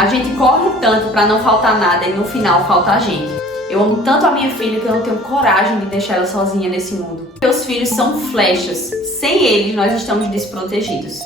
A gente corre tanto para não faltar nada e no final falta a gente. Eu amo tanto a minha filha que eu não tenho coragem de deixar ela sozinha nesse mundo. Meus filhos são flechas. Sem eles, nós estamos desprotegidos.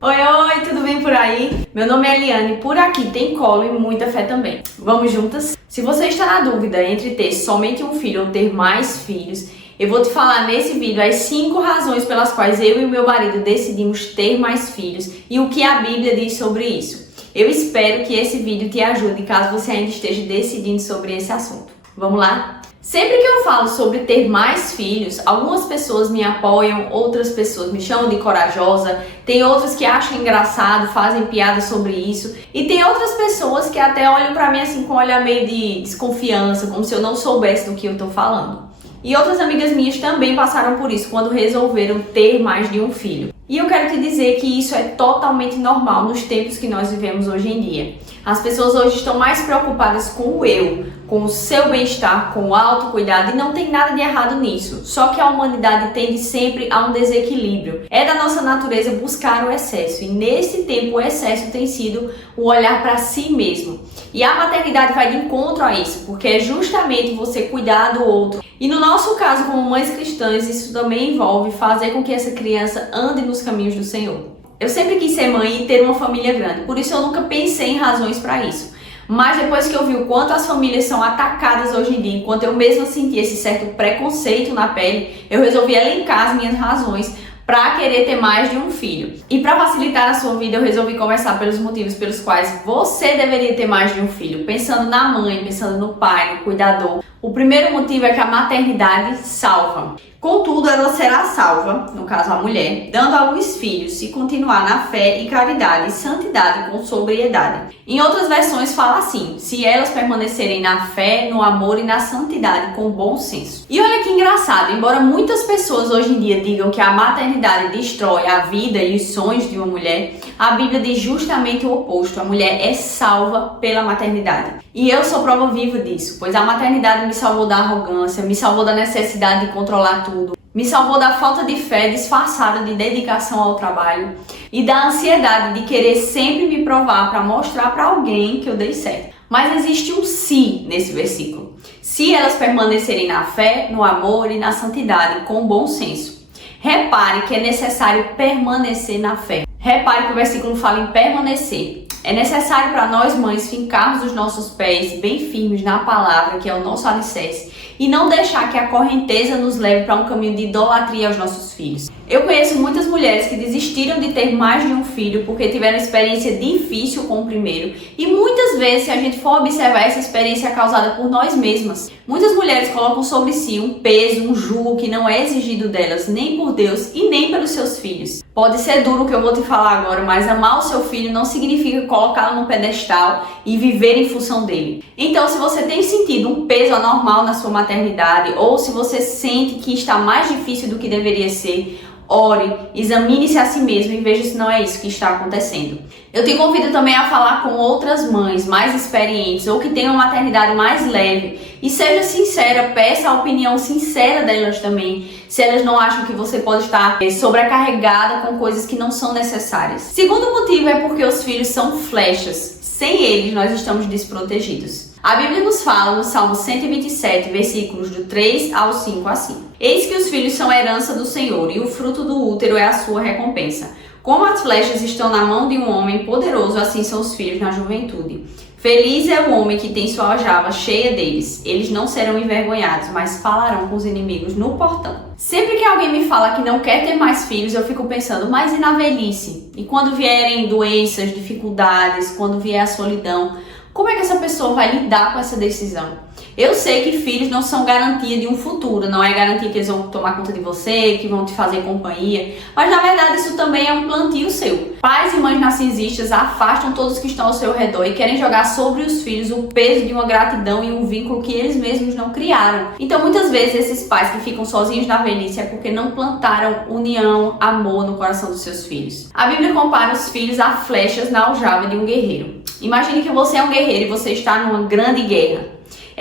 Oi, oi, tudo bem por aí? Meu nome é Eliane, por aqui tem colo e muita fé também. Vamos juntas? Se você está na dúvida entre ter somente um filho ou ter mais filhos, eu vou te falar nesse vídeo as 5 razões pelas quais eu e o meu marido decidimos ter mais filhos e o que a Bíblia diz sobre isso. Eu espero que esse vídeo te ajude caso você ainda esteja decidindo sobre esse assunto. Vamos lá? Sempre que eu falo sobre ter mais filhos, algumas pessoas me apoiam, outras pessoas me chamam de corajosa, tem outras que acham engraçado, fazem piada sobre isso, e tem outras pessoas que até olham pra mim assim com um olhar meio de desconfiança, como se eu não soubesse do que eu tô falando. E outras amigas minhas também passaram por isso quando resolveram ter mais de um filho. E eu quero te dizer que isso é totalmente normal nos tempos que nós vivemos hoje em dia. As pessoas hoje estão mais preocupadas com o eu, com o seu bem-estar, com o autocuidado, e não tem nada de errado nisso. Só que a humanidade tende sempre a um desequilíbrio. É da nossa natureza buscar o excesso, e nesse tempo o excesso tem sido o olhar para si mesmo. E a maternidade vai de encontro a isso, porque é justamente você cuidar do outro. E no nosso caso, como mães cristãs, isso também envolve fazer com que essa criança ande nos caminhos do Senhor. Eu sempre quis ser mãe e ter uma família grande, por isso eu nunca pensei em razões para isso. Mas depois que eu vi o quanto as famílias são atacadas hoje em dia, enquanto eu mesma senti esse certo preconceito na pele, eu resolvi elencar as minhas razões para querer ter mais de um filho. E para facilitar a sua vida, eu resolvi conversar pelos motivos pelos quais você deveria ter mais de um filho, pensando na mãe, pensando no pai, no cuidador. O primeiro motivo é que a maternidade salva. Contudo, ela será salva, no caso a mulher, dando a luz filhos se continuar na fé e caridade e santidade com sobriedade. Em outras versões fala assim, se elas permanecerem na fé, no amor e na santidade com bom senso. E olha que engraçado, embora muitas pessoas hoje em dia digam que a maternidade destrói a vida e os sonhos de uma mulher, a Bíblia diz justamente o oposto, a mulher é salva pela maternidade. E eu sou prova viva disso, pois a maternidade me salvou da arrogância, me salvou da necessidade de controlar tudo, me salvou da falta de fé disfarçada de dedicação ao trabalho e da ansiedade de querer sempre me provar para mostrar para alguém que eu dei certo. Mas existe um se nesse versículo. Se elas permanecerem na fé, no amor e na santidade, com bom senso. Repare que é necessário permanecer na fé. Repare que o versículo fala em permanecer. É necessário para nós mães fincarmos os nossos pés bem firmes na palavra, que é o nosso alicerce, e não deixar que a correnteza nos leve para um caminho de idolatria aos nossos filhos. Eu conheço muitas mulheres que desistiram de ter mais de um filho porque tiveram experiência difícil com o primeiro, e muitas vezes, se a gente for observar, essa experiência é causada por nós mesmas. Muitas mulheres colocam sobre si um peso, um jugo que não é exigido delas, nem por Deus e nem pelos seus filhos. Pode ser duro o que eu vou te falar agora, mas amar o seu filho não significa colocá-lo num pedestal e viver em função dele. Então, se você tem sentido um peso anormal na sua maternidade, ou se você sente que está mais difícil do que deveria ser, ore, examine-se a si mesmo e veja se não é isso que está acontecendo. Eu te convido também a falar com outras mães mais experientes ou que tenham uma maternidade mais leve e seja sincera, peça a opinião sincera delas também, se elas não acham que você pode estar sobrecarregada com coisas que não são necessárias. Segundo motivo é porque os filhos são flechas. Sem eles, nós estamos desprotegidos. A Bíblia nos fala no Salmo 127, versículos do 3 ao 5 assim. Eis que os filhos são a herança do Senhor, e o fruto do útero é a sua recompensa. Como as flechas estão na mão de um homem poderoso, assim são os filhos na juventude. Feliz é o homem que tem sua aljava cheia deles. Eles não serão envergonhados, mas falarão com os inimigos no portão. Sempre que alguém me fala que não quer ter mais filhos, eu fico pensando, mas e na velhice? E quando vierem doenças, dificuldades, quando vier a solidão, como é que essa pessoa vai lidar com essa decisão? Eu sei que filhos não são garantia de um futuro, não é garantia que eles vão tomar conta de você, que vão te fazer companhia, mas na verdade isso também é um plantio seu. Pais e mães narcisistas afastam todos que estão ao seu redor e querem jogar sobre os filhos o peso de uma gratidão e um vínculo que eles mesmos não criaram. Então muitas vezes esses pais que ficam sozinhos na velhice é porque não plantaram união, amor no coração dos seus filhos. A Bíblia compara os filhos a flechas na aljava de um guerreiro. Imagine que você é um guerreiro e você está numa grande guerra.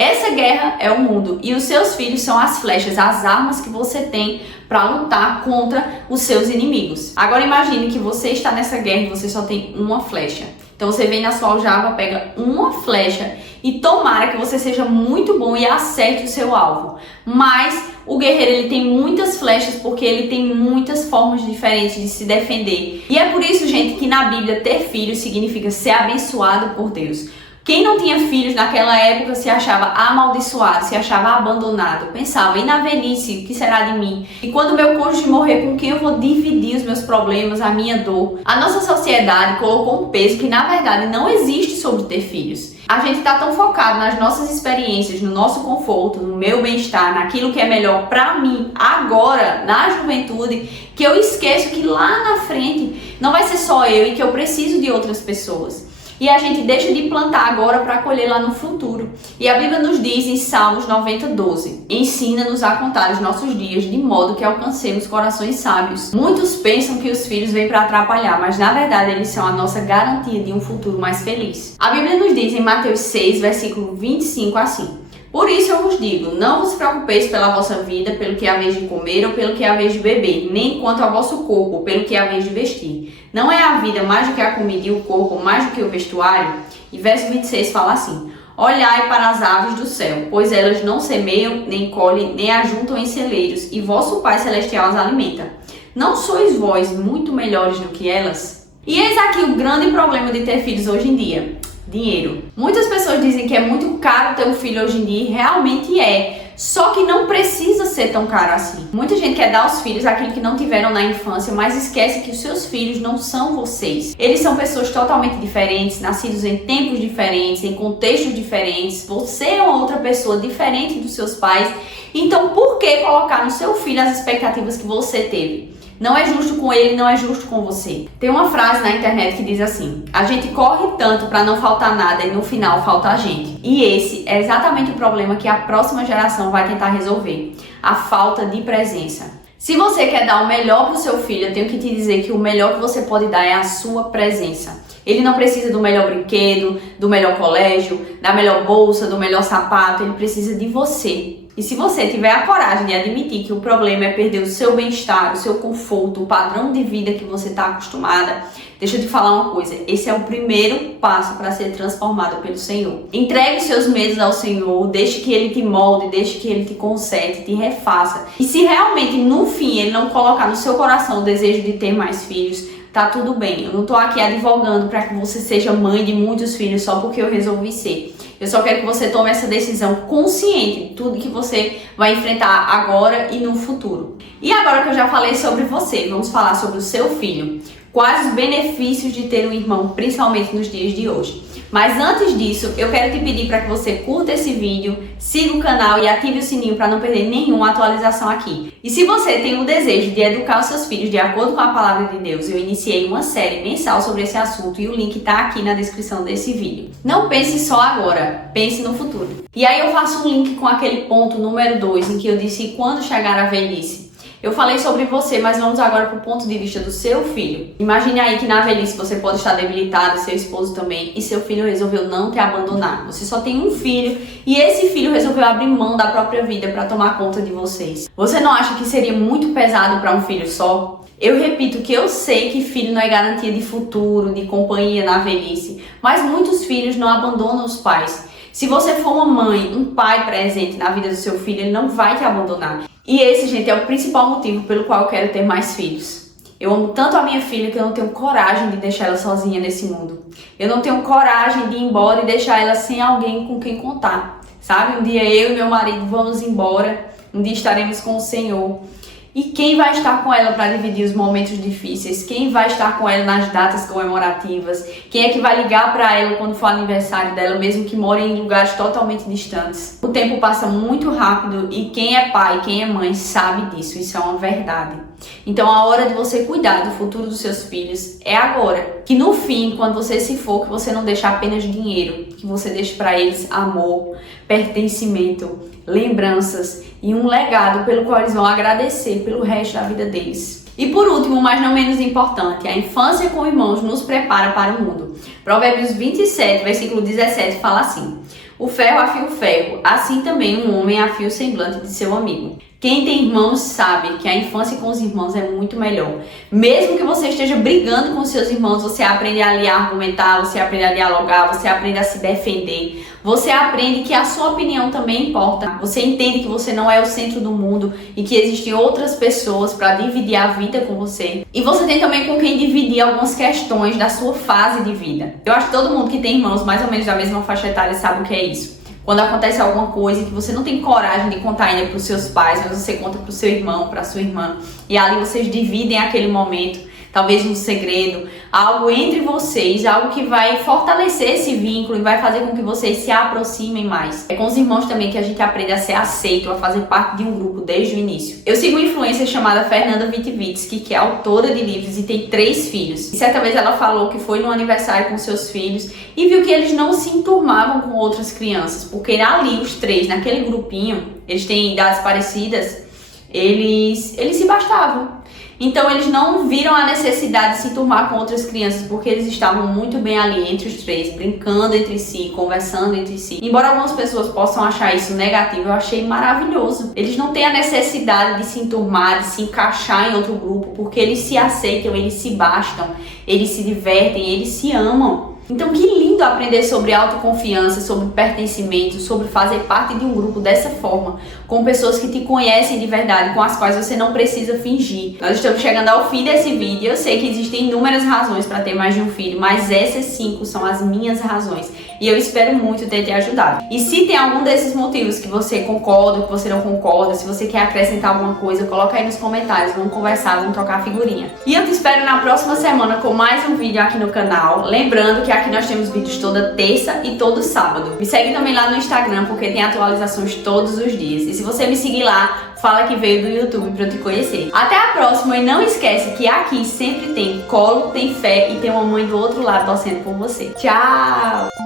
Essa guerra é o mundo e os seus filhos são as flechas, as armas que você tem para lutar contra os seus inimigos. Agora imagine que você está nessa guerra e você só tem uma flecha. Então você vem na sua aljava, pega uma flecha e tomara que você seja muito bom e acerte o seu alvo. Mas o guerreiro ele tem muitas flechas porque ele tem muitas formas diferentes de se defender. E é por isso, gente, que na Bíblia ter filhos significa ser abençoado por Deus. Quem não tinha filhos naquela época se achava amaldiçoado, se achava abandonado, pensava, e na velhice, o que será de mim? E quando meu cônjuge morrer, com quem eu vou dividir os meus problemas, a minha dor? A nossa sociedade colocou um peso que na verdade não existe sobre ter filhos. A gente está tão focado nas nossas experiências, no nosso conforto, no meu bem-estar, naquilo que é melhor para mim agora, na juventude, que eu esqueço que lá na frente não vai ser só eu e que eu preciso de outras pessoas. E a gente deixa de plantar agora para colher lá no futuro. E a Bíblia nos diz em Salmos 90:12: ensina-nos a contar os nossos dias de modo que alcancemos corações sábios. Muitos pensam que os filhos vêm para atrapalhar, mas na verdade eles são a nossa garantia de um futuro mais feliz. A Bíblia nos diz em Mateus 6, versículo 25 assim: por isso eu vos digo, não vos preocupeis pela vossa vida, pelo que é a vez de comer ou pelo que é a vez de beber, nem quanto ao vosso corpo, pelo que é a vez de vestir. Não é a vida mais do que a comida e o corpo mais do que o vestuário? E verso 26 fala assim: olhai para as aves do céu, pois elas não semeiam, nem colhem, nem ajuntam em celeiros, e vosso Pai Celestial as alimenta. Não sois vós muito melhores do que elas? E eis aqui o grande problema de ter filhos hoje em dia: dinheiro. Muitas pessoas dizem que é muito caro ter um filho hoje em dia e realmente é. Só que não precisa ser tão caro assim. Muita gente quer dar aos filhos aquilo que não tiveram na infância, mas esquece que os seus filhos não são vocês. Eles são pessoas totalmente diferentes, nascidos em tempos diferentes, em contextos diferentes. Você é uma outra pessoa diferente dos seus pais. Então, por que colocar no seu filho as expectativas que você teve? Não é justo com ele, não é justo com você. Tem uma frase na internet que diz assim: a gente corre tanto para não faltar nada e no final falta a gente. E esse é exatamente o problema que a próxima geração vai tentar resolver: a falta de presença. Se você quer dar o melhor para o seu filho, eu tenho que te dizer que o melhor que você pode dar é a sua presença. Ele não precisa do melhor brinquedo, do melhor colégio, da melhor bolsa, do melhor sapato, ele precisa de você. E se você tiver a coragem de admitir que o problema é perder o seu bem-estar, o seu conforto, o padrão de vida que você está acostumada, deixa eu te falar uma coisa: esse é o primeiro passo para ser transformado pelo Senhor. Entregue os seus medos ao Senhor, deixe que Ele te molde, deixe que Ele te conserte, te refaça. E se realmente no fim Ele não colocar no seu coração o desejo de ter mais filhos, tá tudo bem. Eu não tô aqui advogando para que você seja mãe de muitos filhos só porque eu resolvi ser. Eu só quero que você tome essa decisão consciente de tudo que você vai enfrentar agora e no futuro. E agora que eu já falei sobre você, vamos falar sobre o seu filho. Quais os benefícios de ter um irmão, principalmente nos dias de hoje. Mas antes disso, eu quero te pedir para que você curta esse vídeo, siga o canal e ative o sininho para não perder nenhuma atualização aqui. E se você tem o desejo de educar os seus filhos de acordo com a palavra de Deus, eu iniciei uma série mensal sobre esse assunto e o link está aqui na descrição desse vídeo. Não pense só agora, pense no futuro. E aí eu faço um link com aquele ponto número 2 em que eu disse quando chegar a velhice. Eu falei sobre você, mas vamos agora para o ponto de vista do seu filho. Imagine aí que na velhice você pode estar debilitado, seu esposo também, e seu filho resolveu não te abandonar. Você só tem um filho e esse filho resolveu abrir mão da própria vida para tomar conta de vocês. Você não acha que seria muito pesado para um filho só? Eu repito que eu sei que filho não é garantia de futuro, de companhia na velhice, mas muitos filhos não abandonam os pais. Se você for uma mãe, um pai presente na vida do seu filho, ele não vai te abandonar. E esse, gente, é o principal motivo pelo qual eu quero ter mais filhos. Eu amo tanto a minha filha que eu não tenho coragem de deixar ela sozinha nesse mundo. Eu não tenho coragem de ir embora e deixar ela sem alguém com quem contar. Sabe? Um dia eu e meu marido vamos embora, um dia estaremos com o Senhor. E quem vai estar com ela para dividir os momentos difíceis? Quem vai estar com ela nas datas comemorativas? Quem é que vai ligar para ela quando for aniversário dela, mesmo que more em lugares totalmente distantes? O tempo passa muito rápido e quem é pai, quem é mãe sabe disso, isso é uma verdade. Então a hora de você cuidar do futuro dos seus filhos é agora. Que no fim, quando você se for, que você não deixe apenas dinheiro, que você deixe para eles amor, pertencimento, lembranças e um legado pelo qual eles vão agradecer pelo resto da vida deles. E por último, mas não menos importante, a infância com irmãos nos prepara para o mundo. Provérbios 27, versículo 17 fala assim: O ferro afia o ferro, assim também um homem afia o semblante de seu amigo. Quem tem irmãos sabe que a infância com os irmãos é muito melhor. Mesmo que você esteja brigando com seus irmãos, você aprende ali a argumentar, você aprende a dialogar, você aprende a se defender. Você aprende que a sua opinião também importa. Você entende que você não é o centro do mundo e que existem outras pessoas para dividir a vida com você. E você tem também com quem dividir algumas questões da sua fase de vida. Eu acho que todo mundo que tem irmãos mais ou menos da mesma faixa etária sabe o que é isso. Quando acontece alguma coisa que você não tem coragem de contar ainda para os seus pais, mas você conta para o seu irmão, para a sua irmã, e ali vocês dividem aquele momento, talvez um segredo, algo entre vocês, algo que vai fortalecer esse vínculo e vai fazer com que vocês se aproximem mais. É com os irmãos também que a gente aprende a ser aceito, a fazer parte de um grupo desde o início. Eu sigo uma influencer chamada Fernanda Witwicki, que é autora de livros e tem 3 filhos. E certa vez ela falou que foi no aniversário com seus filhos e viu que eles não se enturmavam com outras crianças, porque ali os 3, naquele grupinho, eles têm idades parecidas, eles se bastavam. Então eles não viram a necessidade de se enturmar com outras crianças, porque eles estavam muito bem ali entre os 3, brincando entre si, conversando entre si. Embora algumas pessoas possam achar isso negativo, eu achei maravilhoso. Eles não têm a necessidade de se enturmar, de se encaixar em outro grupo, porque eles se aceitam, eles se bastam, eles se divertem, eles se amam. Então que lindo aprender sobre autoconfiança, sobre pertencimento, sobre fazer parte de um grupo dessa forma, com pessoas que te conhecem de verdade, com as quais você não precisa fingir. Nós estamos chegando ao fim desse vídeo. Eu sei que existem inúmeras razões para ter mais de um filho, mas essas 5 são as minhas razões e eu espero muito ter te ajudado. E se tem algum desses motivos que você concorda, que você não concorda, se você quer acrescentar alguma coisa, coloca aí nos comentários, vamos conversar, vamos trocar figurinha. E eu te espero na próxima semana com mais um vídeo aqui no canal. Lembrando que aqui nós temos vídeos toda terça e todo sábado. Me segue também lá no Instagram, porque tem atualizações todos os dias. E se você me seguir lá, fala que veio do YouTube pra eu te conhecer. Até a próxima e não esquece que aqui sempre tem colo, tem fé e tem uma mãe do outro lado torcendo por você. Tchau!